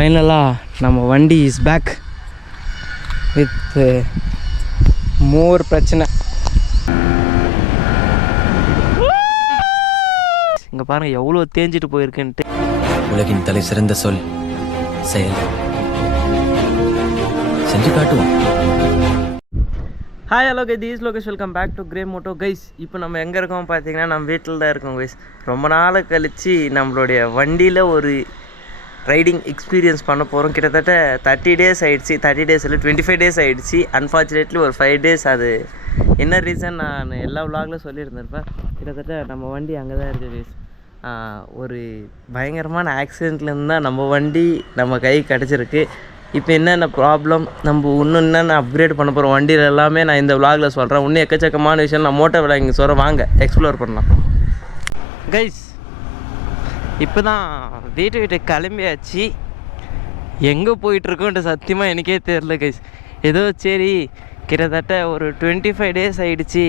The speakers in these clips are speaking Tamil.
ஃபைனலாக நம்ம வண்டி இஸ் பேக் வித் மோர் பிரச்சனை. இங்கே பாருங்கள் எவ்வளோ தேஞ்சிட்டு போயிருக்குன்ட்டு. உலகின் தலை சிறந்த சொல் செயல், செஞ்சு காட்டுவோம். Hi hello guys, Lokesh, welcome back to Grey Moto guys. இப்போ நம்ம எங்கே இருக்கோம் பார்த்தீங்கன்னா, நம்ம வீட்டில் தான் இருக்கோம் கைஸ். ரொம்ப நாள் கழித்து நம்மளுடைய வண்டியில் ஒரு ரைடிங் எக்ஸ்பீரியன்ஸ் பண்ண போகிறோம். கிட்டத்தட்ட 30 டேஸ் ஆகிடுச்சு. 30 டேஸ் இல்லை, 25 டேஸ் ஆகிடுச்சு. அன்ஃபார்ச்சுனேட்லி ஒரு 5 டேஸ். அது என்ன ரீசன் நான் எல்லா விலாகில் சொல்லியிருந்திருப்பேன். கிட்டத்தட்ட நம்ம வண்டி அங்கே தான் இருக்குது கைஸ். ஒரு பயங்கரமான ஆக்சிடெண்ட்லேருந்து தான் நம்ம வண்டி நம்ம கை கிடச்சிருக்கு. இப்போ என்னென்ன ப்ராப்ளம், நம்ம இன்னும் என்னென்ன அப்கிரேட் பண்ண போகிறோம் வண்டியில் எல்லாமே நான் இந்த விலாகில் சொல்கிறேன். இன்னும் எக்கச்சக்கமான விஷயம் நான் மோட்டோ விலாக் இங்கே சொல்கிறேன். வாங்க எக்ஸ்ப்ளோர் பண்ணலாம் கைஸ். இப்போ தான் வீட்டுக்கு கிளம்பியாச்சு. எங்கே போயிட்டுருக்கோன்ட்டு சத்தியமாக எனக்கே தெரில கைஸ். ஏதோ சரி கிட்டத்தட்ட ஒரு 25 டேஸ் ஆகிடுச்சு.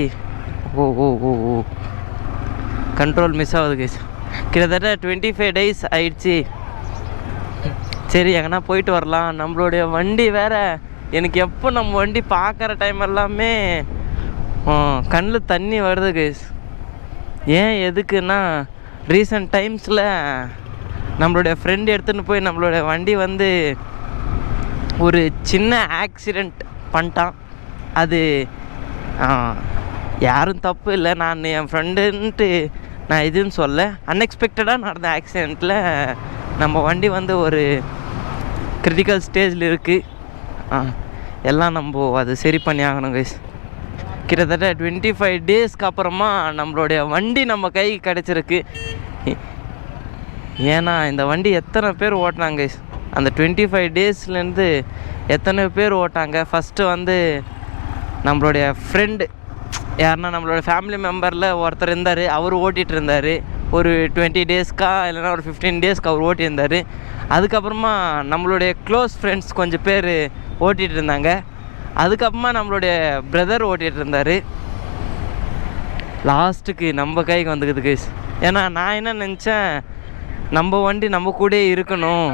ஓ ஓ ஓ ஓ கண்ட்ரோல் மிஸ் ஆகுது கைஸ். கிட்டத்தட்ட 25 டேஸ் ஆகிடுச்சு. சரி எங்கன்னா போயிட்டு வரலாம். நம்மளுடைய வண்டி வேறு எனக்கு எப்போ நம்ம வண்டி பார்க்குற டைம் எல்லாமே கண்ணில் தண்ணி வருது கைஸ். ஏன் எதுக்குன்னா, ரீசன்ட் டைம்ஸில் நம்மளுடைய ஃப்ரெண்டு எடுத்துன்னு போய் நம்மளுடைய வண்டி வந்து ஒரு சின்ன ஆக்சிடெண்ட் பண்ணிட்டான். அது யாரும் தப்பு இல்லை, நான் என் ஃப்ரெண்டுன்ட்டு நான் இதுன்னு சொல்ல. அன்எக்ஸ்பெக்டடாக நடந்த ஆக்சிடெண்ட்டில் நம்ம வண்டி வந்து ஒரு கிரிட்டிக்கல் ஸ்டேஜில் இருக்குது. எல்லாம் நம்ம அது சரி பண்ணி ஆகணும் கைஸ். கிட்டத்தட்ட 25 டேஸ்க்கு அப்புறமா நம்மளுடைய வண்டி நம்ம கை கிடச்சிருக்கு. ஏன்னா இந்த வண்டி எத்தனை பேர் ஓட்டினாங்க கைஸ். அந்த 25 டேஸ்லேருந்து எத்தனை பேர் ஓட்டாங்க. ஃபஸ்ட்டு வந்து நம்மளுடைய ஃப்ரெண்டு யாருன்னா நம்மளோட ஃபேமிலி மெம்பரில் ஒருத்தர் இருந்தார். அவர் ஓட்டிகிட்டு இருந்தார். ஒரு 20 டேஸ்க்கா இல்லைனா ஒரு 15 டேஸ்க்கு அவர் ஓட்டியிருந்தார். அதுக்கப்புறமா நம்மளுடைய க்ளோஸ் ஃப்ரெண்ட்ஸ் கொஞ்சம் பேர் ஓட்டிகிட்டு இருந்தாங்க. அதுக்கப்புறமா நம்மளுடைய பிரதர் ஓட்டிகிட்டு இருந்தார். லாஸ்ட்டுக்கு நம்ம கைக்கு வந்துக்குது கைஸ். ஏன்னா நான் என்ன நினச்சேன், நம்ம வண்டி நம்ம கூட இருக்கணும்,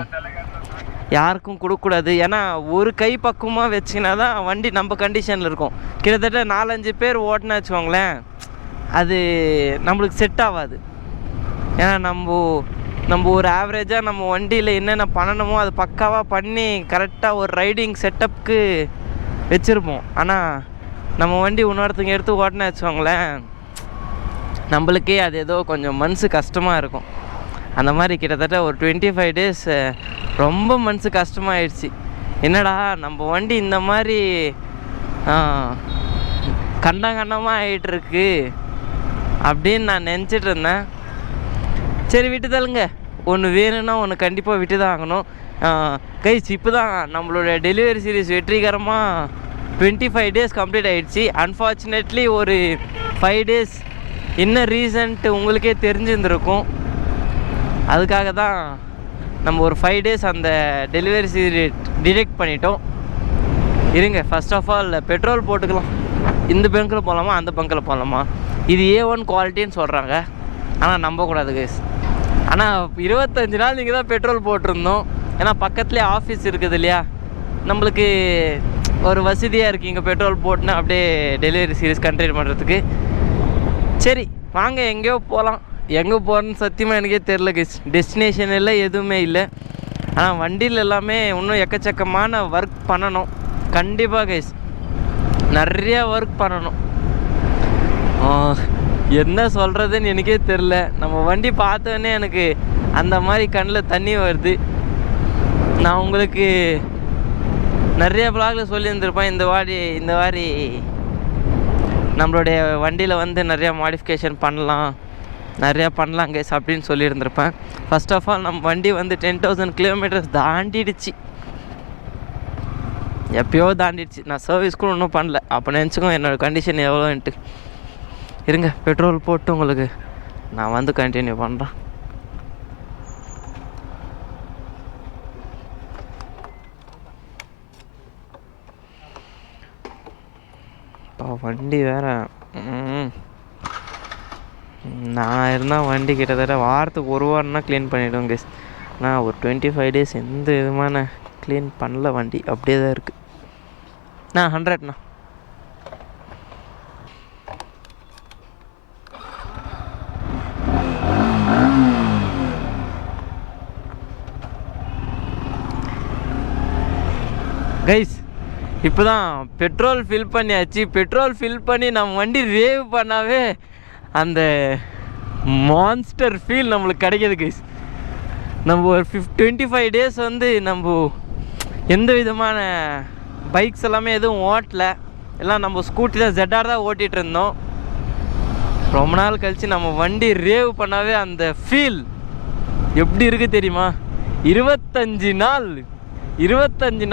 யாருக்கும் கொடுக்கக்கூடாது. ஏன்னா ஒரு கை பக்குவமாக வச்சிங்கன்னா தான் வண்டி நம்ம கண்டிஷனில் இருக்கும். கிட்டத்தட்ட 4-5 பேர் ஓட்டினா வச்சுக்கோங்களேன், அது நம்மளுக்கு செட் ஆகாது. ஏன்னா நம்ம ஒரு ஆவரேஜாக நம்ம வண்டியில் என்னென்ன பண்ணணுமோ அது பக்காவாக பண்ணி கரெக்டாக ஒரு ரைடிங் செட்டப்புக்கு வச்சுருப்போம். ஆனால் நம்ம வண்டி இன்னொருத்தங்க எடுத்து ஓட்டினா வச்சுக்கோங்களேன், நம்மளுக்கே அது ஏதோ கொஞ்சம் மனசு கஷ்டமாக இருக்கும். அந்த மாதிரி கிட்டத்தட்ட ஒரு 25 டேஸ் ரொம்ப மனசு கஷ்டமாயிடுச்சு. என்னடா நம்ம வண்டி இந்த மாதிரி கண்டமாக ஆகிட்டுருக்கு அப்படின்னு நான் நினச்சிட்டு இருந்தேன். சரி விட்டு தள்ளுங்க, ஒன்று வேணும்னா ஒன்று கண்டிப்பாக விட்டு தான் ஆகணும் கைஸ். இப்போ தான் நம்மளோட டெலிவரி சீரிஸ் வெற்றிகரமாக 25 டேஸ் கம்ப்ளீட் ஆகிடுச்சு. அன்ஃபார்ச்சுனேட்லி ஒரு 5 டேஸ் என்ன ரீசன்ட்டு உங்களுக்கே தெரிஞ்சிருந்துருக்கும். அதுக்காக தான் நம்ம ஒரு 5 டேஸ் அந்த டெலிவரி சீரிஸ் டிடெக்ட் பண்ணிட்டோம். இருங்க, ஃபர்ஸ்ட் ஆஃப் ஆல் பெட்ரோல் போட்டுக்கலாம். இந்த பங்கில் போகலாமா அந்த பங்கில் போகலாமா? இது A1 குவாலிட்டின்னு சொல்கிறாங்க, ஆனால் நம்பக்கூடாது கைஸ். ஆனால் 25 நாள் நீங்கள் தான் பெட்ரோல் போட்டிருந்தோம். ஏன்னா பக்கத்துலேயே ஆஃபீஸ் இருக்குது இல்லையா, நம்மளுக்கு ஒரு வசதியாக இருக்குது இங்கே பெட்ரோல் போட்டுனா அப்படியே டெலிவரி சீரிஸ் கண்டினியூ பண்ணுறதுக்கு. சரி வாங்க எங்கேயோ போகலாம். எங்கே போகிறேன்னு சத்தியமாக எனக்கே தெரில கைஸ். டெஸ்டினேஷன் இல்லை, எதுவுமே இல்லை. ஆனால் வண்டியில் எல்லாமே இன்னும் எக்கச்சக்கமான ஒர்க் பண்ணணும் கண்டிப்பாக கைஸ். நிறையா ஒர்க் பண்ணணும். என்ன சொல்கிறதுன்னு எனக்கே தெரில. நம்ம வண்டி பார்த்தோன்னே எனக்கு அந்த மாதிரி கண்ணில் தண்ணி வருது. நான் உங்களுக்கு நிறைய விலாகில் சொல்லியிருந்திருப்பேன், இந்த மாதிரி நம்மளுடைய வண்டியில் வந்து நிறையா மாடிஃபிகேஷன் நிறையா பண்ணலாம் கைஸ் அப்படின்னு சொல்லியிருந்திருப்பேன். ஃபர்ஸ்ட் ஆஃப் ஆல் நம்ம வண்டி வந்து 10,000 கிலோமீட்டர்ஸ் தாண்டிடுச்சு. எப்போயோ தாண்டிடுச்சு. நான் சர்வீஸ் கூட ஒன்றும் பண்ணல. அப்போ நினச்சிக்கோ என்னோடய கண்டிஷன் எவ்வளோன்ட்டு. இருங்க பெட்ரோல் போட்டு உங்களுக்கு நான் வந்து கண்டினியூ பண்ணுறேன். வண்டி வேறு நான் இருந்தால் வண்டி கிட்டத்தட்ட வாரத்துக்கு ஒரு வாரம்னா க்ளீன் பண்ணிவிடுவோம் கைஸ். நான் ஒரு 25 days எந்த விதமான க்ளீன் பண்ணல, வண்டி அப்படியே தான் இருக்குது. நான் 100ண்ணா. கைஸ் இப்போ தான் பெட்ரோல் ஃபில் பண்ணியாச்சு. பெட்ரோல் ஃபில் பண்ணி நம்ம வண்டி ரேவ் பண்ணாவே அந்த மான்ஸ்டர் ஃபீல் நம்மளுக்கு கிடைக்கிது கைஸ். நம்ம ஒரு 25 days வந்து நம்ம எந்த விதமான பைக்ஸ் எல்லாமே எதுவும் ஓட்டலை, எல்லாம் நம்ம ஸ்கூட்டி தான் ZR தான் ஓட்டிகிட்டு இருந்தோம். ரொம்ப நாள் கழித்து நம்ம வண்டி ரேவ் பண்ணாவே அந்த ஃபீல் எப்படி இருக்குது தெரியுமா? 25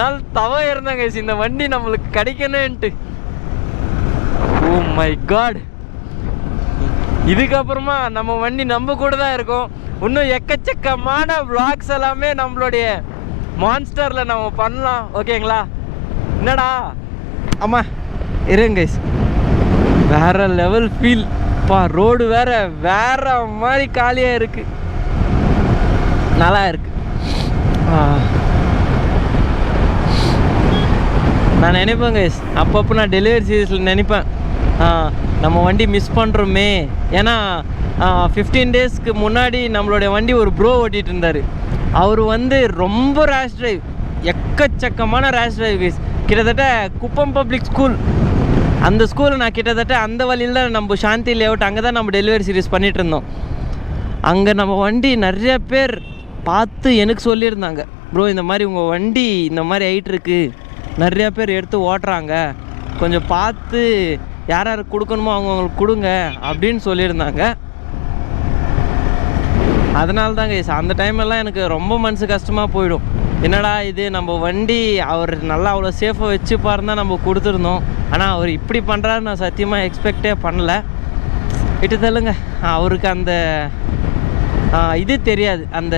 நாள் தவ இருந்தாங்க கைஸ் இந்த வண்டி நம்மளுக்கு கிடைக்கணுன்ட்டு. ஓ மை காட், இதுக்கப்புறமா நம்ம வண்டி நம்ம கூட தான் இருக்கும். இன்னும் எக்கச்சக்கமான vlogs எல்லாமே நம்மளுடைய மான்ஸ்டரில் நம்ம பண்ணலாம். ஓகேங்களா? என்னடா ஆமா இருங்க கைஸ், வேற லெவல் ஃபீல் பா. ரோடு வேற மாதிரி காலியாக இருக்குது, நல்லா இருக்கு. நான் நினைப்பேன் கைஸ், அப்பப்போ நான் டெலிவரி சீரீஸில் நினைப்பேன் நம்ம வண்டி மிஸ் பண்ணுறோமே. ஏன்னா 15 daysக்கு முன்னாடி நம்மளுடைய வண்டி ஒரு ப்ரோ ஓட்டிகிட்டு இருந்தார். அவர் வந்து ரொம்ப ரேஷ் டிரைவ், எக்கச்சக்கமான ரேஷ் டிரைவ் கைஸ். கிட்டத்தட்ட குப்பம் பப்ளிக் ஸ்கூல், அந்த ஸ்கூலில் நான் கிட்டத்தட்ட அந்த வழியில் தான் நம்ம சாந்தி லேஅவுட் அங்கே தான் நம்ம டெலிவரி சீரீஸ் பண்ணிகிட்டு இருந்தோம். அங்கே நம்ம வண்டி நிறைய பேர் பார்த்து எனக்கு சொல்லியிருந்தாங்க, ப்ரோ இந்த மாதிரி உங்கள் வண்டி இந்த மாதிரி ஆகிட்டுருக்கு, நிறையா பேர் எடுத்து ஓட்டுறாங்க, கொஞ்சம் பார்த்து யார் யாருக்கு கொடுக்கணுமோ அவங்களுக்கு கொடுங்க அப்படின்னு சொல்லியிருந்தாங்க. அதனால தான் கைஸ் அந்த டைமெல்லாம் எனக்கு ரொம்ப மனசு கஷ்டமாக போயிடும். என்னடா இது, நம்ம வண்டி அவர் நல்லா அவ்வளோ சேஃபாக வச்சுப்பாருன்னு தான் நம்ம கொடுத்துருந்தோம். ஆனால் அவர் இப்படி பண்ணுறாரு நான் சத்தியமாக எக்ஸ்பெக்டே பண்ணல. விட்டு தள்ளுங்க, அவருக்கு அந்த இது தெரியாது, அந்த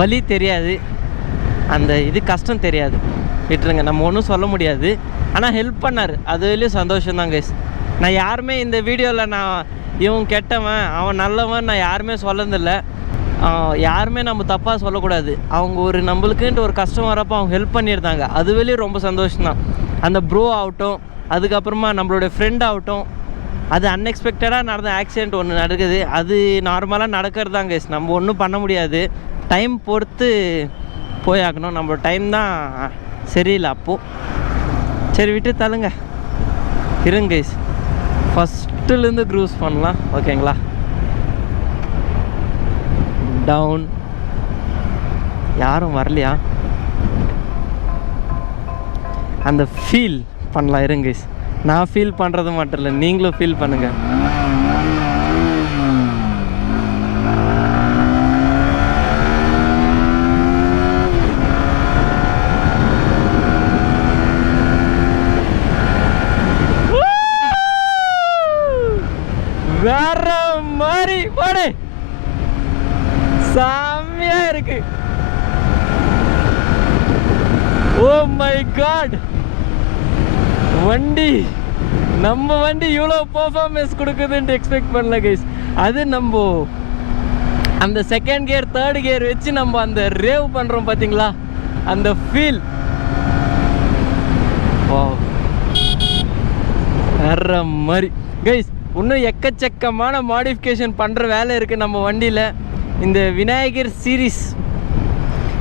வலி தெரியாது, அந்த இது கஷ்டம் தெரியாது. விட்டுருங்க, நம்ம ஒன்றும் சொல்ல முடியாது. ஆனால் ஹெல்ப் பண்ணார், அதுலேயும் சந்தோஷம்தான் கைஸ். நான் யாருமே இந்த வீடியோவில் நான் இவன் கெட்டவன் அவன் நல்லவன் நான் யாருமே சொல்லதில்லை. யாருமே நம்ம தப்பாக சொல்லக்கூடாது. அவங்க ஒரு நம்மளுக்குன்ட்டு ஒரு கஷ்டம் வரப்போ அவங்க ஹெல்ப் பண்ணியிருந்தாங்க, அதுவேலேயும் ரொம்ப சந்தோஷம்தான். அந்த ப்ரோ ஆகட்டும், அதுக்கப்புறமா நம்மளுடைய ஃப்ரெண்ட் ஆகட்டும், அது அன்எக்ஸ்பெக்டடாக நடந்த ஆக்சிடெண்ட் ஒன்று நடக்குது. அது நார்மலாக நடக்கிறது தான் கைஸ், நம்ம ஒன்றும் பண்ண முடியாது. டைம் பொறுத்து போயாகணும், நம்மளோட டைம் தான் சரியில்லை அப்போது. சரி விட்டு தள்ளுங்க, இருங்க கைஸ், ஃபஸ்ட்டுலேருந்து க்ரூஸ் பண்ணலாம். ஓகேங்களா? டவுன், யாரும் வரலையா? அந்த ஃபீல் பண்ணலாம். இருங்க கைஸ், நான் ஃபீல் பண்ணுறது மட்டும் இல்லை, நீங்களும் ஃபீல் பண்ணுங்கள். வேற மாதிரி போடு, செம்மையா இருக்கு. ஓ மை காட், வண்டி நம்ம வண்டி இவ்வளோ பர்ஃபார்மன்ஸ் கொடுக்குதுன்ட்டு எக்ஸ்பெக்ட் பண்ணல கைஸ். அது நம்ம அந்த செகண்ட் கியர் தேர்ட் கியர் வச்சு நம்ம அந்த ரேவ் பண்ணுறோம் பார்த்தீங்களா, அந்த ஃபீல் வேற மாதிரி கைஸ். இன்னும் எக்கச்சக்கமான மாடிஃபிகேஷன் பண்ணுற வேலை இருக்குது நம்ம வண்டியில். இந்த விநாயகர் சீரீஸ்,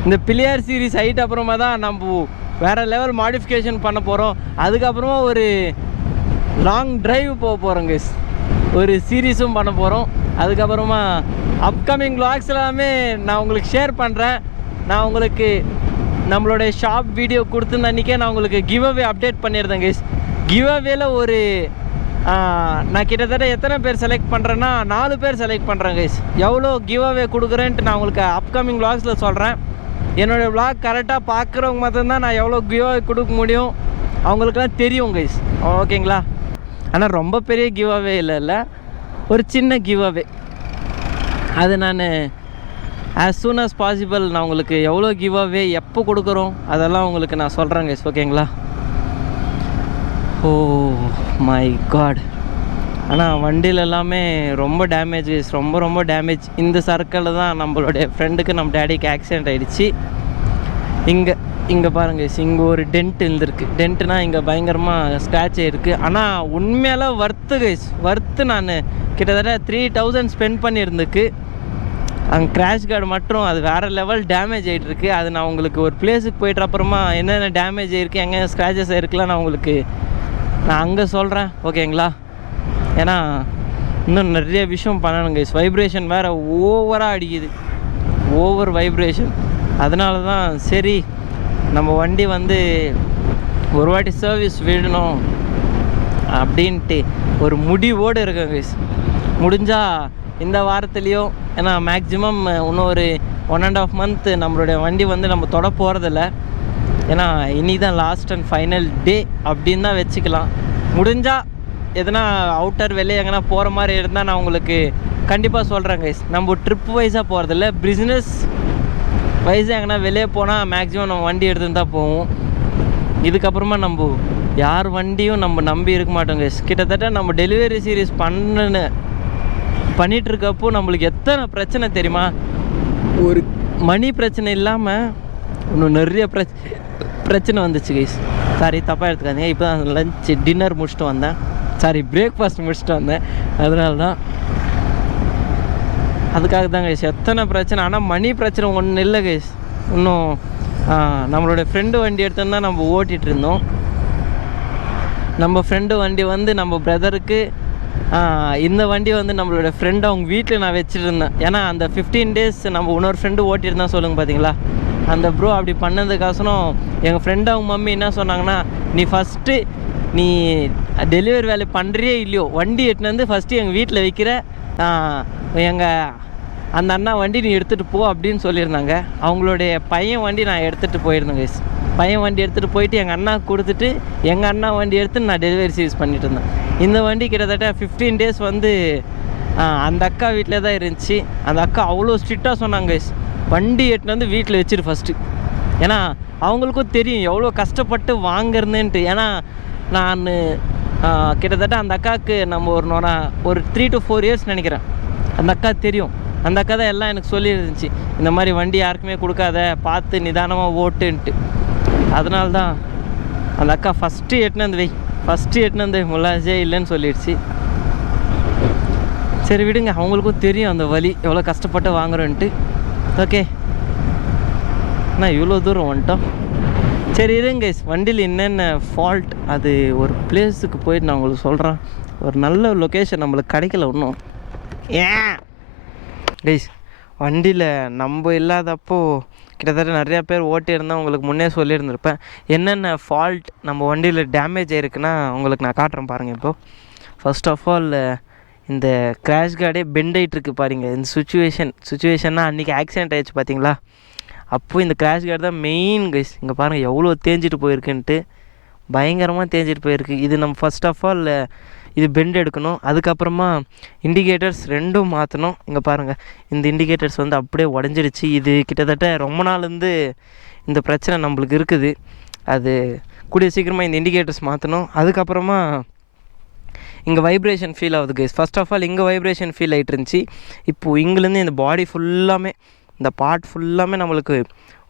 இந்த பிள்ளையார் சீரீஸ் ஹைட் அப்புறமா தான் நம்ம வேறு லெவல் மாடிஃபிகேஷன் பண்ண போகிறோம். அதுக்கப்புறமா ஒரு லாங் ட்ரைவ் போக போகிறோம் கைஸ், ஒரு சீரீஸும் பண்ண போகிறோம். அதுக்கப்புறமா அப்கமிங் vlogs எல்லாமே நான் உங்களுக்கு ஷேர் பண்ணுறேன். நான் உங்களுக்கு நம்மளுடைய ஷாப் வீடியோ கொடுத்துருந்த அன்றைக்கே நான் உங்களுக்கு கிவ் அவே அப்டேட் பண்ணியிருந்தேன் கைஸ். கிவ் அவேல ஒரு நான் கிட்டத்தட்ட எத்தனை பேர் செலக்ட் பண்ணுறேன்னா 4 பேர் செலக்ட் பண்ணுறேன் கைஸ். எவ்வளோ கிவ் அவே கொடுக்குறேன்ட்டு நான் உங்களுக்கு அப்கமிங் vlogsல சொல்கிறேன். என்னோடய vlog கரெக்டாக பார்க்குறவங்க மட்டும்தான் நான் எவ்வளோ கிவ் அவே கொடுக்க முடியும் அவங்களுக்குலாம் தெரியும் கைஸ். ஓகேங்களா? ஆனால் ரொம்ப பெரிய கிவ் அவே இல்லை, ஒரு சின்ன கிவ் அவே. அது நான் ஆஸ் சூன் அஸ் பாசிபிள் நான் உங்களுக்கு எவ்வளோ கிவ் அவே எப்போ கொடுக்குறோம் அதெல்லாம் உங்களுக்கு நான் சொல்கிறேன் கைஸ். ஓகேங்களா? ஓ மை காட், ஆனால் வண்டியில் எல்லாமே ரொம்ப டேமேஜ், ரொம்ப டேமேஜ். இந்த சர்க்கிளில் தான் நம்மளுடைய ஃப்ரெண்டுக்கு நம்ம டேடிக்கு ஆக்சிடெண்ட் ஆகிடுச்சு. இங்கே பாருங்கள், இங்கே ஒரு டென்ட் இருந்திருக்கு. டென்ட்டுனா இங்கே பயங்கரமாக ஸ்க்ராட்ச் ஆகிருக்கு. ஆனால் உண்மையால வர்த்து நான் கிட்டத்தட்ட 3000 ஸ்பெண்ட் பண்ணியிருந்துக்கு. அங்கே கிராஷ் கார்டு மட்டும் அது வேறு லெவல் டேமேஜ் ஆகிட்டுருக்கு. அது நான் உங்களுக்கு ஒரு பிளேஸுக்கு போய்ட்டு அப்புறமா என்னென்ன டேமேஜ் ஆகிருக்கு, எங்கே ஸ்க்ராச்சஸ் ஆகிருக்குலாம் நான் அங்கே சொல்கிறேன், ஓகேங்களா? ஏன்னா இன்னும் நிறைய விஷயம் பண்ணணுங்க. வைப்ரேஷன் வேறு ஓவராக அடிக்குது, ஓவர் வைப்ரேஷன். அதனால தான் சரி நம்ம வண்டி ஒரு வாட்டி சர்வீஸ் விடணும் அப்படின்ட்டு ஒரு முடிவோடு இருக்கேன் கைஸ். முடிஞ்சால் இந்த வாரத்துலேயோ, ஏன்னா மேக்ஸிமம் இன்னும் ஒரு 1.5 month நம்மளுடைய வண்டி நம்ம தொட போகிறதில்ல. ஏன்னா இனி தான் லாஸ்ட் அண்ட் ஃபைனல் டே அப்படின்னு தான் வச்சுக்கலாம். முடிஞ்சால் எதனா அவுட்டர் வெளியே எங்கன்னா போகிற மாதிரி இருந்தால் நான் உங்களுக்கு கண்டிப்பாக சொல்கிறேன் கைஸ். நம்ம ட்ரிப் வைஸாக போகிறதில்ல, பிஸ்னஸ் வைஸாக எங்கன்னா வெளியே போனால் மேக்ஸிமம் நம்ம வண்டி எடுத்துன்னு தான் போவோம். இதுக்கப்புறமா நம்ம யார் வண்டியும் நம்ம நம்பி இருக்க மாட்டோம் கைஸ். கிட்டத்தட்ட நம்ம டெலிவரி சீரீஸ் பண்ணிகிட்ருக்கப்போ நம்மளுக்கு எத்தனை பிரச்சனை தெரியுமா? ஒரு மணி பிரச்சனை இல்லாமல் இன்னும் நிறைய பிரச்சனை வந்துச்சு கைஸ். சாரி, தப்பாக எடுத்துக்காதீங்க. இப்போ தான் டின்னர் முடிச்சுட்டு வந்தேன், பிரேக்ஃபாஸ்ட் முடிச்சுட்டு வந்தேன். அதனால தான், அதுக்காக தான் கைஸ் எத்தனை பிரச்சனை. ஆனால் மணி பிரச்சனை ஒன்றும் இல்லை கைஸ். இன்னும் நம்மளோட ஃப்ரெண்டு வண்டி எடுத்துன்னு தான் நம்ம ஓட்டிகிட்டு இருந்தோம். நம்ம ஃப்ரெண்டு வண்டி நம்ம பிரதருக்கு, இந்த வண்டி நம்மளோட ஃப்ரெண்டு அவங்க வீட்டில் நான் வச்சுட்டு இருந்தேன். ஏன்னா அந்த 15 days நம்ம இன்னொரு ஃப்ரெண்டு ஓட்டியிருந்தான் சொல்லுங்க பார்த்தீங்களா, அந்த ப்ரோ அப்படி பண்ணதுக்காசனம் எங்கள் ஃப்ரெண்டு அவங்க மம்மி என்ன சொன்னாங்கன்னா, நீ ஃபஸ்ட்டு நீ டெலிவரி வேலை பண்ணுறியே இல்லையோ, வண்டி எட்டுன்னு ஃபஸ்ட்டு எங்கள் வீட்டில் வைக்கிற, எங்கள் அந்த அண்ணா வண்டி நீ எடுத்துகிட்டு போ அப்படின்னு சொல்லியிருந்தாங்க. அவங்களுடைய பையன் வண்டி நான் எடுத்துகிட்டு போயிருந்தேன் கைஸ். பையன் வண்டி எடுத்துகிட்டு போயிட்டு எங்கள் அண்ணாவுக்கு கொடுத்துட்டு எங்கள் அண்ணா வண்டி எடுத்து நான் டெலிவரி சர்வீஸ் பண்ணிட்டு இருந்தேன். இந்த வண்டி கிட்டத்தட்ட 15 days அந்த அக்கா வீட்டில் தான் இருந்துச்சு. அந்த அக்கா அவ்வளோ ஸ்ட்ரிக்டாக சொன்னாங்க கைஸ், வண்டி எடுத்துன்னு வீட்டில் வச்சிரு ஃபஸ்ட்டு. ஏன்னா அவங்களுக்கும் தெரியும் எவ்வளோ கஷ்டப்பட்டு வாங்குறதுன்ட்டு. ஏன்னா நான் கிட்டத்தட்ட அந்த அக்காவுக்கு நம்ம ஒரு 3 to 4 years நினைக்கிறேன். அந்த அக்கா தெரியும். அந்த அக்கா தான் எல்லாம் எனக்கு சொல்லியிருந்துச்சு, இந்த மாதிரி வண்டி யாருக்குமே கொடுக்காத, பார்த்து நிதானமாக ஓட்டுன்ட்டு. அதனால தான் அந்த அக்கா ஃபஸ்ட்டு எட்டுனது முல்லாஜே இல்லைன்னு சொல்லிடுச்சு. சரி விடுங்க, அவங்களுக்கும் தெரியும் அந்த வலி எவ்வளோ கஷ்டப்பட்டு வாங்குறோன்ட்டு. ஓகே, நான் இவ்வளோ தூரம் வந்துட்டோம். சரி இருங்க கைஸ், வண்டியில் என்னென்ன ஃபால்ட் அது ஒரு பிளேஸுக்கு போயிட்டு நான் உங்களுக்கு சொல்கிறேன். ஒரு நல்ல லொக்கேஷன் நம்மளுக்கு கிடைக்கல இன்னும். ஏன் கைஸ், வண்டியில் நம்ம இல்லாதப்போ கிட்டத்தட்ட நிறையா பேர் ஓட்டியிருந்தால் உங்களுக்கு முன்னே சொல்லியிருந்திருப்பேன் என்னென்ன ஃபால்ட் நம்ம வண்டியில் டேமேஜ் ஆகிருக்குன்னா உங்களுக்கு நான் காட்டுறேன் பாருங்கள். இப்போது ஃபர்ஸ்ட் ஆஃப் ஆல் இந்த கிராஷ் கார்டே பெண்ட் ஆகிட்டுருக்கு பாருங்கள். இந்த சுச்சுவேஷன்னா அன்றைக்கி ஆக்சிடென்ட் ஆகிடுச்சு பார்த்தீங்களா, அப்போது இந்த கிராஷ் கார்டு தான் மெயின் கைஸ். இங்கே பாருங்கள் எவ்வளோ தேஞ்சிட்டு போயிருக்குன்ட்டு, பயங்கரமாக தேஞ்சிட்டு போயிருக்கு. இது நம்ம ஃபர்ஸ்ட் ஆஃப் ஆல் இது பெண்ட் எடுக்கணும். அதுக்கப்புறமா இண்டிகேட்டர்ஸ் ரெண்டும் மாற்றணும். இங்கே பாருங்கள், இந்த இண்டிகேட்டர்ஸ் அப்படியே உடஞ்சிடுச்சு. இது கிட்டத்தட்ட ரொம்ப நாள்லேருந்து இந்த பிரச்சனை நம்மளுக்கு இருக்குது. அது கூடிய சீக்கிரமாக இந்த இண்டிகேட்டர்ஸ் மாற்றணும். அதுக்கப்புறமா இங்கே வைப்ரேஷன் ஃபீல் ஆகுது கைஸ். ஃபர்ஸ்ட் ஆஃப் ஆல் இங்கே வைப்ரேஷன் ஃபீல் ஆகிட்டு இருந்துச்சு. இப்போது இங்கேருந்து இந்த பாடி ஃபுல்லாமே, இந்த பார்ட் ஃபுல்லாமே நம்மளுக்கு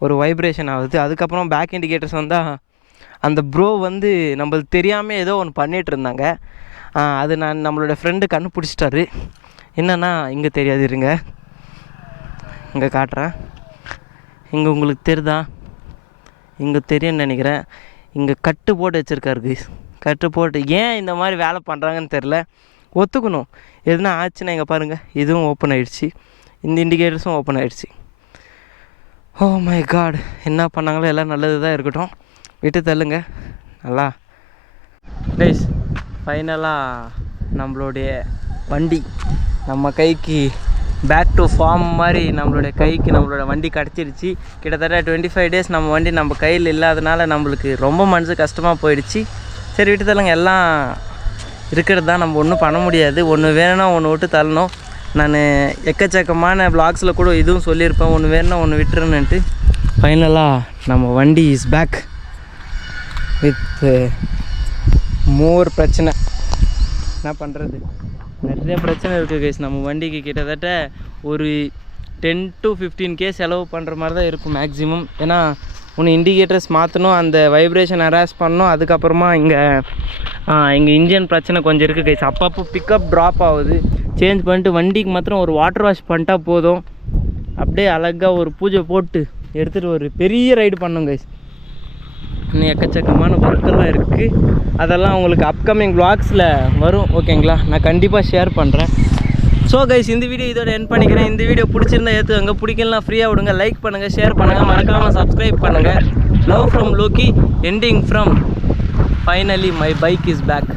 ஒரு வைப்ரேஷன் ஆகுது. அதுக்கப்புறம் பேக் இண்டிகேட்டர்ஸ் அந்த ப்ரோ நம்மளுக்கு தெரியாமல் ஏதோ ஒன்று பண்ணிகிட்டு இருந்தாங்க. அது நம்மளோட ஃப்ரெண்டு கண்டுபிடிச்சிட்டாரு. என்னென்னா இங்கே தெரியாது, இருங்க இங்கே காட்டுறேன். இங்கே உங்களுக்கு தெரியுதா, இங்கே தெரியும்னு நினைக்கிறேன். இங்கே கட்டு போட்டு வச்சுருக்காரு கைஸ். கட்டு போட்டு ஏன் இந்த மாதிரி வேலை பண்ணுறாங்கன்னு தெரில. ஒத்துக்கணும், எதுனா ஆச்சுன்னா இங்கே பாருங்கள், இதுவும் ஓப்பன் ஆகிடுச்சு, இந்த இண்டிகேட்டர்ஸும் ஓப்பன் ஆகிடுச்சு. ஓ மை காட், என்ன பண்ணாங்களோ எல்லாம் நல்லது தான் இருக்கட்டும், விட்டு தள்ளுங்க நல்லா. கைஸ், ஃபைனலாக நம்மளுடைய வண்டி நம்ம கைக்கு பேக் டு ஃபார்ம் மாதிரி நம்மளோட வண்டி கிடச்சிருச்சு. கிட்டத்தட்ட 25 days நம்ம வண்டி நம்ம கையில் இல்லாதனால நம்மளுக்கு ரொம்ப மனசு கஷ்டமாக போயிடுச்சு. சரி விட்டு தள்ளுங்க, எல்லாம் இருக்கிறது தான், நம்ம ஒன்றும் பண்ண முடியாது. ஒன்று வேணும்னா ஒன்று விட்டு தள்ளணும். நான் எக்கச்சக்கமான வ்ளாக்ஸில் கூட இதுவும் சொல்லியிருப்பேன், ஒன்று வேணும்னா ஒன்று விட்டுருன்னுட்டு. ஃபைனலாக நம்ம வண்டி இஸ் பேக் வித் மோர் பிரச்சனை. என்ன பண்ணுறது, நிறைய பிரச்சனை இருக்குது கைஸ். நம்ம வண்டிக்கு கிட்டத்தட்ட ஒரு 10 to 15K செலவு பண்ணுற மாதிரி தான் இருக்கும் மேக்ஸிமம். ஏன்னா ஒன்று இண்டிகேட்டர்ஸ் மாற்றணும், அந்த வைப்ரேஷன் ஹராஸ் பண்ணணும், அதுக்கப்புறமா இங்கே இன்ஜின் பிரச்சனை கொஞ்சம் இருக்குது கைஸ். அப்பப்போ பிக்கப் ட்ராப் ஆகுது. சேஞ்ச் பண்ணிட்டு வண்டிக்கு மாத்திரம் ஒரு வாட்டர் வாஷ் பண்ணிட்டா போதும், அப்படியே அழகாக ஒரு பூஜை போட்டு எடுத்துகிட்டு ஒரு பெரிய ரைடு பண்ணோம் கைஸ். இன்னும் எக்கச்சக்கமான ஒர்க்கெல்லாம் இருக்குது, அதெல்லாம் உங்களுக்கு அப்கமிங் vlogsல வரும். ஓகேங்களா, நான் கண்டிப்பாக ஷேர் பண்ணுறேன். ஸோ கைஸ், இந்த வீடியோ இதோட எண்ட் பண்ணிக்கிறேன். இந்த வீடியோ பிடிச்சிருந்தா ஏற்றுவாங்க, பிடிக்கலாம் ஃப்ரீயாக விடுங்க. லைக் பண்ணுங்கள், ஷேர் பண்ணுங்கள், மறக்காமல் சப்ஸ்கிரைப் பண்ணுங்கள். Love from Loki, ending from finally my bike is back.